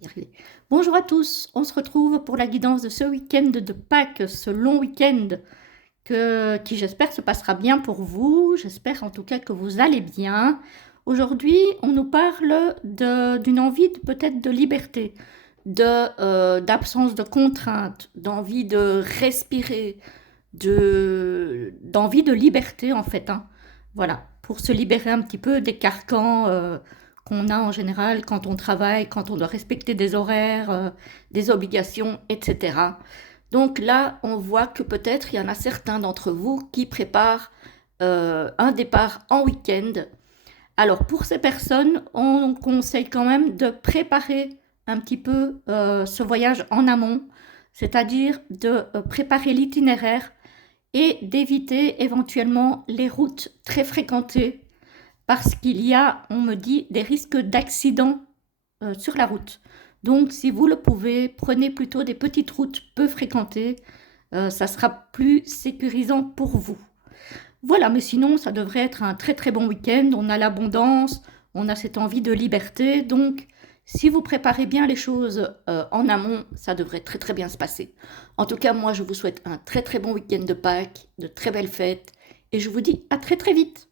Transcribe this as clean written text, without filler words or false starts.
Y arriver. Bonjour à tous, on se retrouve pour la guidance de ce week-end de Pâques, ce long week-end qui j'espère se passera bien pour vous, j'espère en tout cas que vous allez bien. Aujourd'hui, on nous parle d'une envie peut-être de liberté, d'absence de contraintes, d'envie de respirer, d'envie de liberté en fait, hein. Voilà, pour se libérer un petit peu des carcans qu'on a en général quand on travaille, quand on doit respecter des horaires, des obligations, etc. Donc là, on voit que peut-être il y en a certains d'entre vous qui préparent un départ en week-end. Alors pour ces personnes, on conseille quand même de préparer un petit peu ce voyage en amont, c'est-à-dire de préparer l'itinéraire et d'éviter éventuellement les routes très fréquentées parce qu'il y a, on me dit, des risques d'accident sur la route. Donc si vous le pouvez, prenez plutôt des petites routes peu fréquentées, ça sera plus sécurisant pour vous. Voilà, mais sinon ça devrait être un très très bon week-end, on a l'abondance, on a cette envie de liberté, donc si vous préparez bien les choses en amont, ça devrait très très bien se passer. En tout cas, moi je vous souhaite un très très bon week-end de Pâques, de très belles fêtes, et je vous dis à très très vite.